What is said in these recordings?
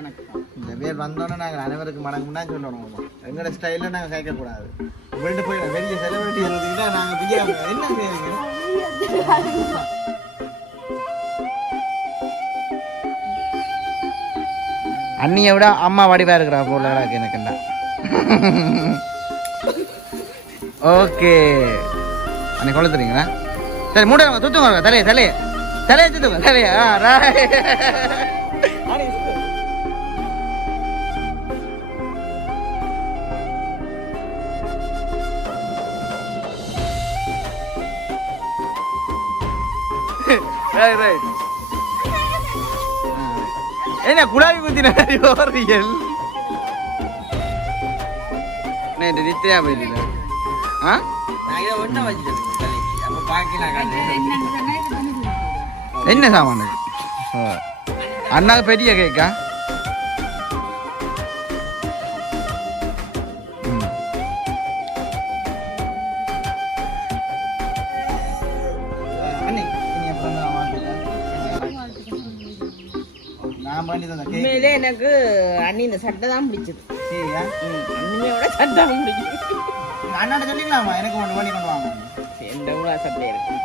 இந்த பேர் வந்தோன்னே நாங்கள் அனைவருக்கும் வணக்கம் தான் சொல்லணும். எங்களோட ஸ்டைலில் நாங்கள் கேட்கக்கூடாது. வீட்டு போய் பெரிய செலிபிரிட்டி இருந்தீங்கன்னா நாங்கள் பிஜே என்ன செய்வீங்க? அண்ணியை விட அம்மா வடிவா இருக்கிறா போல எனக்குண்டா. ஓகே அன்னைக்கு கொளுத்துறீங்களா? சரி மூட தூத்துங்க தலையை தலையை தலையை தூத்துங்க தலையா. என்ன குழாவி குத்தின ஓரியல் நித்யா போயிடல. என்ன சாமான அண்ணாக்கு பெரிய கேக்கா? உண்மையிலே எனக்கு அண்ணி இந்த சட்டை தான் பிடிச்சது. அண்ணியோட சட்டை தான் பிடிக்கும். அண்ணாட்ட சொல்லிக்கலாமா எனக்கு ஒன்று பண்ணி கொண்டு வாங்க. எந்த ஊழா சட்டை இருக்கு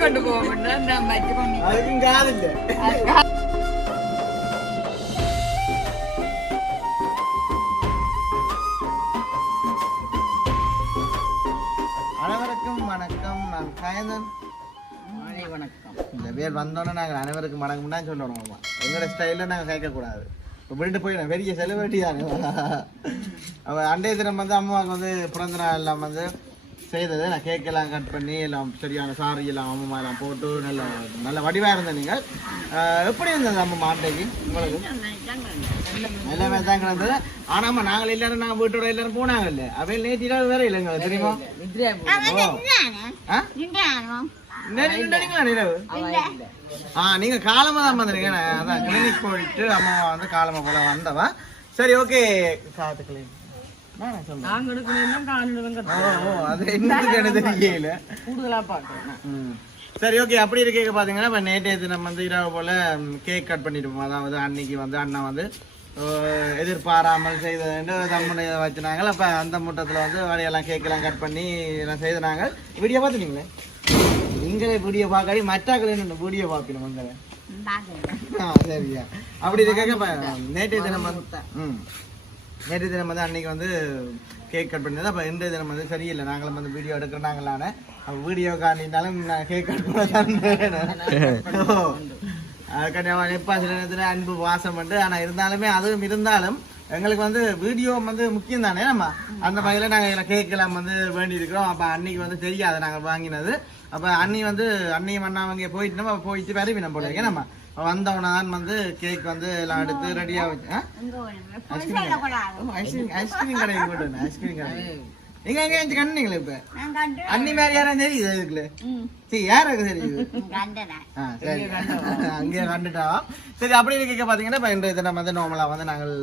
கொண்டு போக. அனைவருக்கும் வணக்கம். நான் கயந்தன். வணக்கம். இந்த பேர் வந்தோன்னே நாங்கள் அனைவருக்கும் வணக்கம் தான் சொல்லணும். எங்களோட ஸ்டைலில் நாங்கள் கேட்கக்கூடாது. இப்போ வீட்டு போய் பெரிய செலிபிரிட்டி தானே. அவள் அண்டைய தினம் வந்து அம்மாவுக்கு வந்து பிறந்த நாள் எல்லாம் வந்து செய்தது. நான் கேக்கெல்லாம் கட் பண்ணி எல்லாம் சரியான சாரி எல்லாம் அம்மா எல்லாம் போட்டு நல்ல நல்ல வடிவாக இருந்தேன். நீங்கள் எப்படி இருந்தது அம்மா அண்டைக்கு? உங்களுக்கு எல்லாமே தான் கிடந்தது. ஆனாம்மா நாங்கள் எல்லாரும் நாங்கள் வீட்டோட எல்லாரும் போனாங்க இல்லை அவையில் நேற்று வேற இல்லைங்க தெரியுமா? நீங்க காலமா தான் வந்துருங்க. அதான் கிளினிக் போயிட்டு அம்மா வந்து காலமா போல வந்தவா. சரி ஓகே காத்துக்களே சரி ஓகே. அப்படி இருக்க பாத்தீங்கன்னா இப்ப நேற்றைய தினம் வந்து இரவு போல கேக் கட் பண்ணிட்டு அதாவது அன்னைக்கு வந்து அண்ணா வந்து எதிர்பாராமல் செய்தது தம்முடைய வச்சுனாங்க. அப்ப அந்த முட்டத்துல வந்து வடையெல்லாம் கேக்கெல்லாம் கட் பண்ணி எல்லாம் செய்தாங்க. வீடியோ பார்த்துட்டீங்களே? நீங்களே வீடியோ பார்க்காடி மற்றாக்கள் என்ன வீடியோ பார்க்கணும் உங்களை. சரியா அப்படி இருக்க நேற்றைய தினம் வந்து நேற்று தினம் வந்து அன்னைக்கு வந்து கேக் கட் பண்ணது. அப்போ இன்றைய தினம் வந்து சரியில்லை. நாங்களும் வந்து வீடியோ எடுக்கிறனாங்களான வீடியோ காணினாலும் கேக் கட் பண்ண அதுக்காண்டி எப்பா சில நேரத்தில் அன்பு வாசம் பண்ணு. ஆனால் இருந்தாலுமே அதுவும் இருந்தாலும் எங்களுக்கு வந்து வீடியோ வந்து முக்கியம் தானே. நம்ம அந்த வகையில் நாங்கள் கேக்கெல்லாம் வந்து வேண்டி இருக்கிறோம். அப்போ அன்னைக்கு வந்து தெரியாது நாங்கள் வாங்கினது. அப்போ அண்ணி வந்து அண்ணியும் அண்ணா அவங்க போயிட்டு நம்ம போயிட்டு வரவினம் போல நம்ம வந்தவன தான் வந்து கேக் வந்து எல்லாம் எடுத்து ரெடியா வச்சு ஐஸ்கிரீம் கடைக்கு போட்டு ஐஸ்கிரீம் கடை நீங்க எங்க கண்ணீங்களே இப்ப அண்ணி மாதிரி யாரும் தெரியுது அதுக்குள்ள சரி யாருக்கு தெரியுது சரி அங்கேயே கண்டுட்டா. சரி அப்படி கேட்க பாத்தீங்கன்னா இப்ப இன்றைய தினம் வந்து நார்மலா வந்து நாங்கள்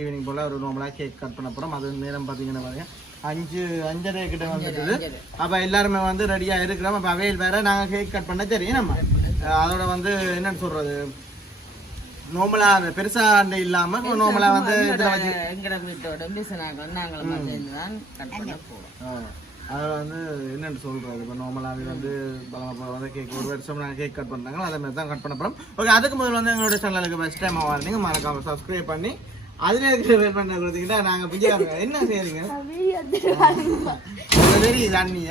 ஈவினிங் போல ஒரு நார்மலா கேக் கட் பண்ண போறோம். அது நேரம் பாத்தீங்கன்னா பாருங்க 5:30 கிட்ட வந்துட்டுது. அப்ப எல்லாருமே வந்து ரெடியா இருக்கிறோம். அப்ப அவையில் வேற நாங்க கேக் கட் பண்ண தெரியும். நம்ம அதோட வந்து என்னன்னு சொல்றது நார்மலா பெருசா அந்த இல்லாம நார்மலா வந்து இதுல வச்சு எங்கட வீட்டோட அதோட வந்து என்னன்னு சொல்றது இப்போ நார்மலா அது வந்து வந்து கேக் ஒரு வருஷம் நாங்கள் கேக் கட் பண்ணாங்க. அதே மாதிரி தான் கட் பண்ண போறோம். ஓகே அதுக்கு முதல்ல வந்து எங்களோட சேனலுக்கு ஃபர்ஸ்ட் டைம் வரீங்க மறக்காம சப்ஸ்கிரைப் பண்ணி அதுல சப்ஸ்கிரைப் பண்ண கொடுத்தீங்கன்னா நாங்க பிஜே என்ன செய்யறீங்க தெரியுது அண்ணிய.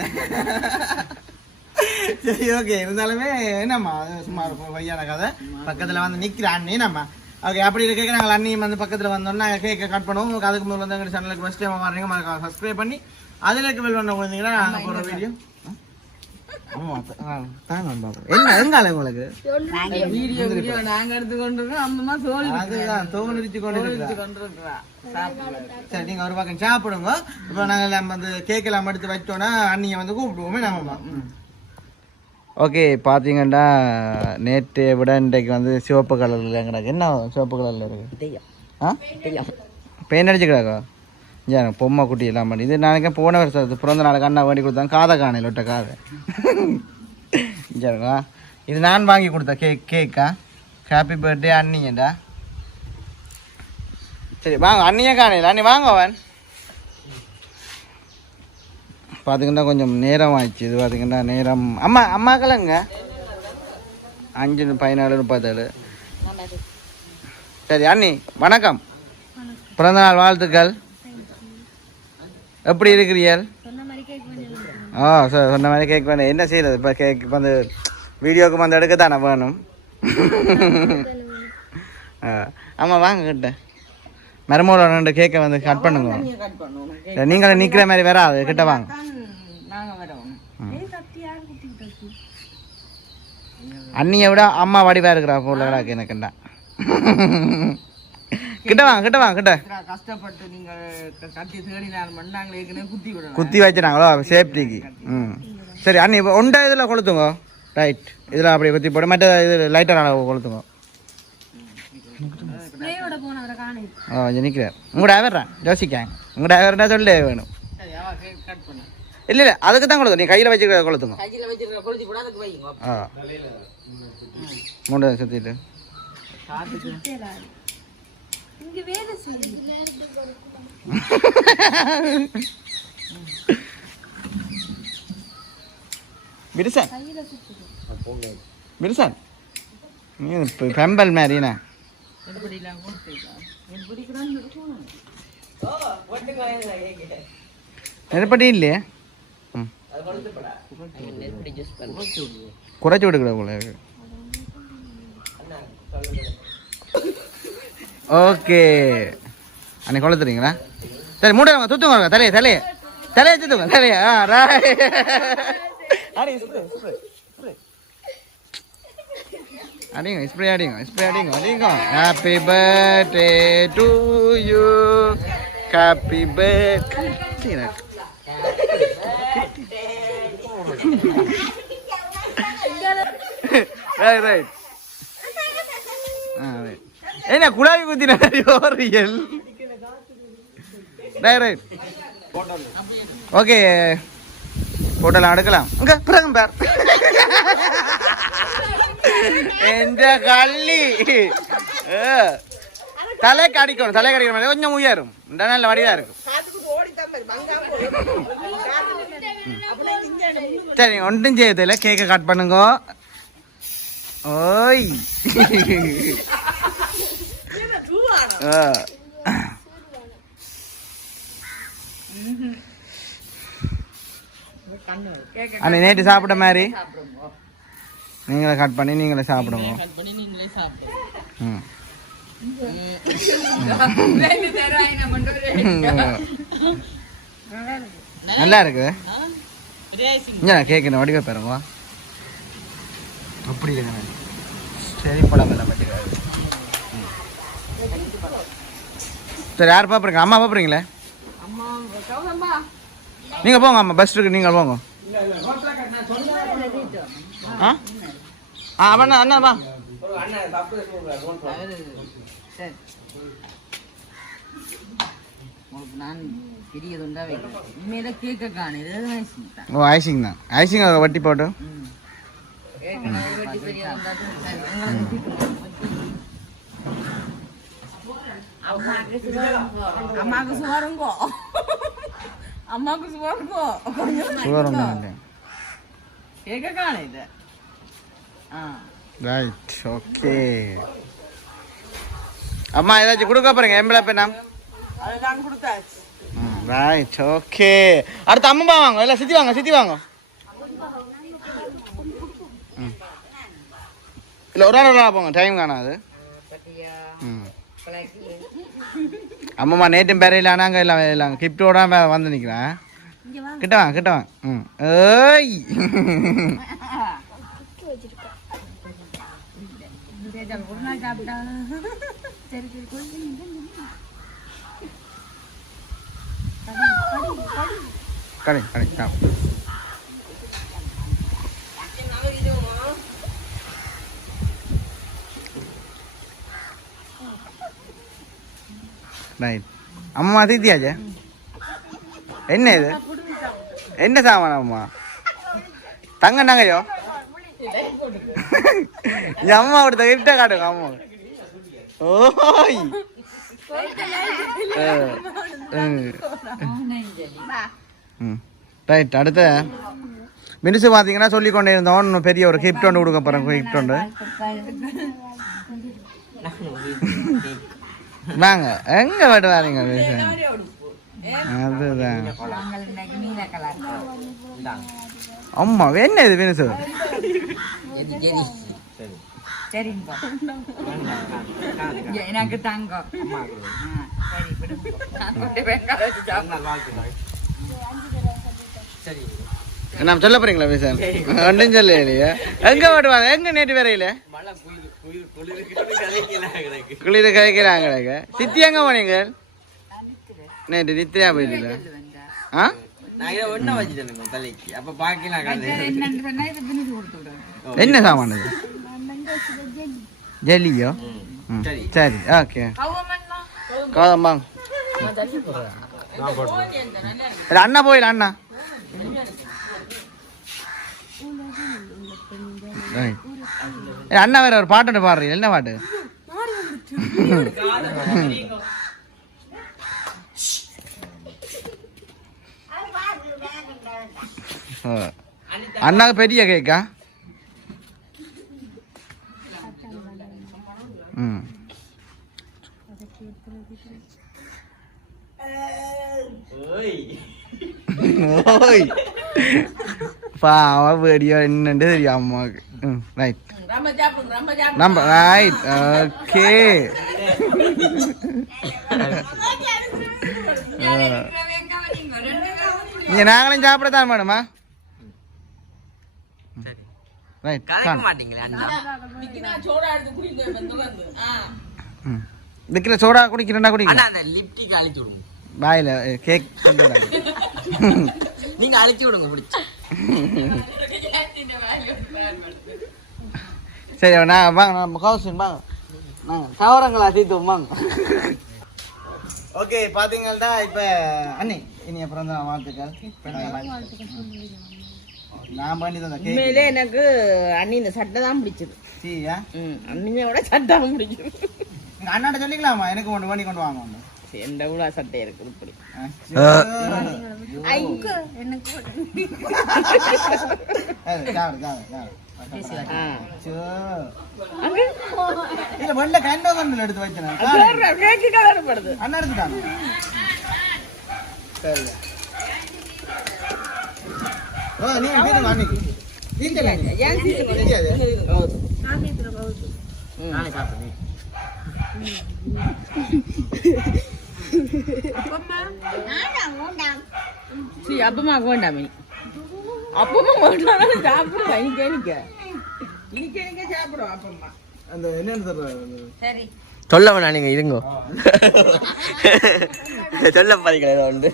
சரி ஓகே இருந்தாலுமே என்னம்மா சும்மா பையான கதை பக்கத்துல வந்து நிக்கிற அண்ணி நம்ம ஓகே அப்படி இருக்க நாங்கள் அண்ணியும் வந்து பக்கத்துல வந்தோம்னா கேக்கை கட் பண்ணுவோம். அதுக்கு முதல்ல வந்து எங்க சேனலுக்கு ஃபர்ஸ்ட் டைம் வரீங்க மறக்காம சப்ஸ்கிரைப் பண்ணி அதுல பெல் பண்ண கொடுத்தீங்கன்னா நாங்கள் போடுற வீடியோ என்ன எங்கால உங்களுக்கு நாங்க எடுத்து கொண்டிருக்கோம். அதுதான் தோணிச்சு கொண்டிருக்கிறா. சரி நீங்க ஒரு பக்கம் சாப்பிடுங்க. இப்போ நாங்கள் வந்து கேக் எல்லாம் எடுத்து வச்சோன்னா அண்ணியை வந்து கூப்பிடுவோமே நம்ம ஓகே பார்த்தீங்கன்னா நேற்று விட இன்றைக்கு வந்து சிவப்பு கலரில் கிடக்கு. என்ன சிவப்பு கலரில் இருக்குது? ஆ பெயிண்ட் அடிச்சு கிடக்கா? ஏன் பொம்மை குட்டி எல்லாம் பண்ணி இது நாளைக்கு போன வருஷம் பிறந்த நாளுக்கு அண்ணா வேண்டி கொடுத்தாங்க. காதை காணையில் விட்ட காதை சரிங்களா? இது நான் வாங்கி கொடுத்த கேக்கா? ஹாப்பி பர்த்டே அண்ணிங்கடா. சரி வாங்க, அண்ணியே காணையில் அண்ணி வாங்க அவன். பார்த்திங்கன்னா கொஞ்சம் நேரம் ஆயிடுச்சு. இது பார்த்திங்கன்னா நேரம் அம்மாக்கலங்க 5:14:37. சரி அண்ணி வணக்கம், பிறந்தநாள் வாழ்த்துக்கள். எப்படி இருக்கிறீர்கள்? சார் சொன்ன மாதிரி கேக் வேணும். என்ன செய்யறது இப்போ? கேக் வந்து வீடியோக்கு வந்து எடுக்க தானே வேணும். ஆமாம் வாங்க கிட்ட மரமோட 2 கேக்கை வந்து கட் பண்ணுங்க. நீங்களும் நிற்கிற மாதிரி வேற அது கிட்ட வாங்க. அண்ணியை விட அம்மா வடிவா இருக்கிறா போல எனக்குண்டா. கிட்ட வாங்க கிட்ட வாங்க கிட்ட. கஷ்டப்பட்டு நீங்க கத்தி தேடினாலும் குத்தி வச்சுனாங்களோ சேஃப்டிக்கு. சரி அண்ணி ஒன்றை இதில் கொளுத்துங்க. ரைட், இதில் அப்படியே குத்தி போட்டு மற்ற இது லைட்டர் கொளுத்துங்க. நிற்கிறேன் உங்களோட ஆவர்றேன் யோசிக்கேன். உங்களோட ஆவர்னா சொல்லி வேணும். இல்லை இல்லை அதுக்கு தான் கொளுத்துங்க. நீ கையில் வச்சுருக்க கொளுத்துங்க. மூணு சுற்றிட்டு விரிசன் விரிசன் நீ பெம்பல் மாதிரிண்ணே. நெருப்படி இல்லையே. குறைச்சி விடுக்கிற போல இருக்கு. ஓகே அன்னைக்கு கொளுத்துறீங்களா? சரி மூடுங்க, தூத்துங்க தலையை தலையை தலையை தூத்துங்க தலையை. அடிங்க ஸ்ப்ரே அடிங்க ஸ்ப்ரே அடிங்க அடிங்க. Happy birthday to you, happy birthday. Right right. என்ன குழாய் குத்தின ரியல். ரைட் ஓகே போட்டோலாம் எடுக்கலாம். இங்க பிறகு பேர் எந்த கள்ளி தலை கடிக்கணும். தலை கடிக்கணும் கொஞ்சம் உயரும். இந்த நல்ல வடிவா இருக்கும். சரி ஒன்றும் செய்யதில்லை. கேக்கை கட் பண்ணுங்க. ஓய் அந்த நேற்று சாப்பிட்ட மாதிரி நீங்களே கட் பண்ணி நீங்களே சாப்பிடுங்க. நல்லா இருக்கு. கேட்கணும் வடிவ பெறுங்க. அப்படி இல்லைங்க சரி படம் எல்லாம் பற்றிக்காது. சரி யார் பார்ப்பீங்க? அம்மா பார்ப்பீங்களே. நீங்கள் போங்க அம்மா பஸ் இருக்கு நீங்கள் போங்க. அண்ணா அண்ணா வா. ஓ ஐசிங் தான். ஐசிங் வட்டி போட்டு அம்மாவுக்கு சுவருங்கோ. அம்மாவுக்கு சுவருங்கோ. சுவருங்க கேக்க காணே இது. Right okay. அம்மா ஏதாச்சும் கொடுக்க போறீங்க? எம்பளை நாம் அதுதான் கொடுத்தாச்சு. Right okay. அடுத்து அம்மா வாங்க எல்லாம் சுற்றி வாங்க சுற்றி வாங்க. இல்லை ஒரு நாள் போங்க டைம் காணாது. அம்மாம்மா நேற்றும் பேர இல்லை. நாங்கள் எல்லாம் எல்லாம் கிஃப்டோட வந்து நிற்கிறேன். கிட்ட வாங்க கிட்ட வாங்க. ஏய் கடை கடை ரைட் அம்மா தீத்தியாச்சே என்ன இது என்ன சாமான் அம்மா தங்க நகையோ என் அம்மா கொடுத்த கிஃப்டா காட்டுங்க அம்மா ஓய் ரைட் அடுத்த மினிசு பார்த்தீங்கன்னா சொல்லிக்கொண்டே இருந்தோம் இன்னும் பெரிய ஒரு கிஃப்ட் ஒன்று கொடுக்க போகிறேன் கிஃப்ட் ஒன்று வாங்க எங்கே விட்டு வாரீங்க அதுதான் அம்மா என்ன இது மினிசு எனக்கு தாங்க என்ன சொல்ல போறீங்களா பேச ஒன்றும் சொல்ல இல்லையா எங்க ஓட்டுவாங்க எங்க நேற்று வரையில குளிர கதைக்கிறாங்க சித்தி எங்க போனீங்க நேற்று நித்தியா போயில ஆ என்ன சாமான ஜல்லியோ சரி ஓகே காதம்பாங்க அண்ணா போயில அண்ணா அண்ணா வேற ஒரு பாட்டு பாடுறீங்க என்ன பாட்டு அண்ணாக்கு பெரிய கேக்கா பாவா வீடியோ என்னன்னு தெரியும் அம்மாவுக்கு ரைட் நம்ம ரைட் ஓகே இங்க நாங்களும் சாப்பிடத்தான் மேடமா ரைட் விக்கிற சோடா குடிக்கிறேன்டா குடிக்க பாயில கேக் கொண்டு நீங்க அழைச்சி விடுங்க பிடிச்சி சரி நான் வாங்க நம்ம கவுசின் வாங்க சவரங்களா தீத்து வாங்க ஓகே பாத்தீங்கன்னா இப்ப அண்ணி இனி பிறந்த வாழ்த்துக்கள் நான் பண்ணி தந்த உண்மையிலே எனக்கு அண்ணி இந்த சட்டை தான் பிடிச்சது சரியா அண்ணியோட சட்டை தான் பிடிச்சது எங்க அண்ணாட்ட சொல்லிக்கலாமா எனக்கு ஒன்று பண்ணி கொண்டு வாங்க ஒன்று எந்த ஊழா சட்டை இருக்குது இப்படி இல்ல வெள்ள கண்டோ கண்டில் எடுத்து வச்சேன் அண்ணா எடுத்துட்டாங்க சரி அப்பமா வேண்டாமே அப்பமா வேண்டாம் சாப்பிடுவா இனிக்க சாப்பிடுவோம் அப்பமா அந்த என்னன்னு சரி சொல்ல வேணா நீங்க இருங்கோ சொல்ல பாருங்களேன் ஏதோ வந்து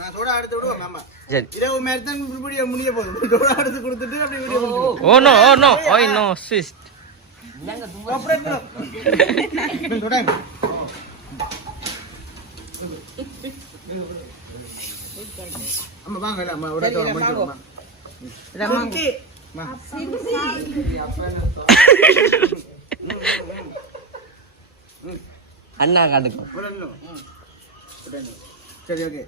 நான் சோடா எடுத்து விடுவோம் மாமா சரி இரவு மேரத்தான் வீடியோ முடிய போகுது சோடா எடுத்து கொடுத்துட்டு அப்படியே வீடியோ முடிச்சு ஓ நோ ஓய் நோ சிஸ்ட் அம்மா வாங்க அம்மா உடச்சு முடிச்சிடுமா அண்ணா காட்டுக்கும் சரி ஓகே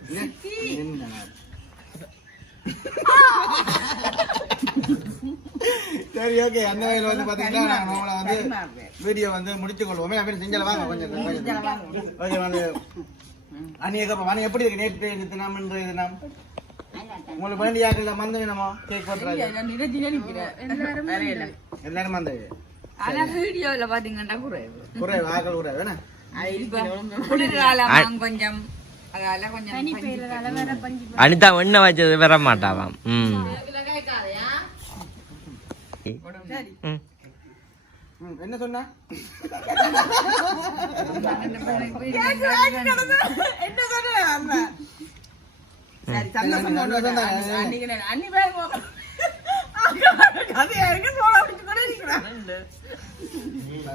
சரி ஓகே அந்த வகையில் வந்து பார்த்தீங்கன்னா நாங்கள் உங்களை வந்து வீடியோ வந்து முடிச்சு கொள்வோமே அப்படின்னு செஞ்சல வாங்க கொஞ்சம் ஓகே வந்து அன்னைக்கு வாங்க எப்படி இருக்கு நேற்று தினம் இன்று தினம் உங்களுக்கு வேண்டிய ஆட்கள் வந்து நம்ம கேக் பண்ணுறாங்க எல்லாரும் வந்து வீடியோல பாத்தீங்கன்னா குறைவு ஆக்கள் குறைவு வேணா கொஞ்சம் அனிதா ஒண்ணு வச்சது வர மாட்டாவாம் என்ன சொன்னா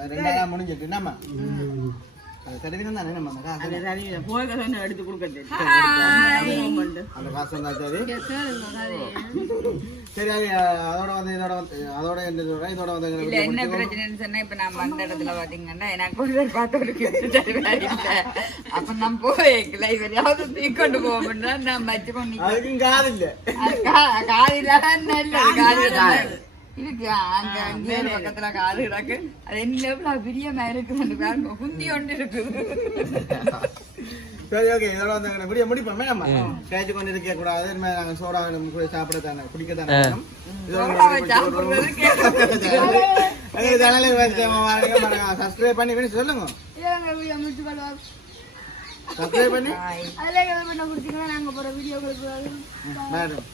ரெண்டாயிரம் முடிஞ்சிட்டு என்னம்மா அது தடவினா தானே நம்ம அந்த காசு அது சரி போய் கதை எடுத்து கொடுக்கறது அந்த காசு வந்தா சரி சரி அதோட வந்து அதோட என்ன சொல்றேன் இதோட வந்து இல்ல என்ன பிரச்சனைன்னு சொன்னா இப்ப நம்ம அந்த இடத்துல பாத்தீங்கன்னா எனக்கு ஒருத்தர் பார்த்து அப்ப நான் போய்க்கல இவரையாவது தூக்கொண்டு போகணும்னா நான் வச்சு பண்ணி அதுக்கும் காது இல்ல காது இல்லாத இருக்கு அங்க அங்கே ஒரு பக்கத்துல காது கிடக்கு அது என்ன பிரியமா இருக்கு குந்தி ஒன்று இருக்குது சரி ஓகே இதோட வந்து முடிய முடிப்போமே நம்ம கேட்டு கொண்டு இருக்க கூடாது நாங்க சோடா கூட சாப்பிட தானே குடிக்க தானே சப்ஸ்கிரைப் பண்ணி சொல்லுங்க சப்ஸ்கிரைப் பண்ணி அதிலே நாங்க போற வீடியோக்களுக்கு மேடம்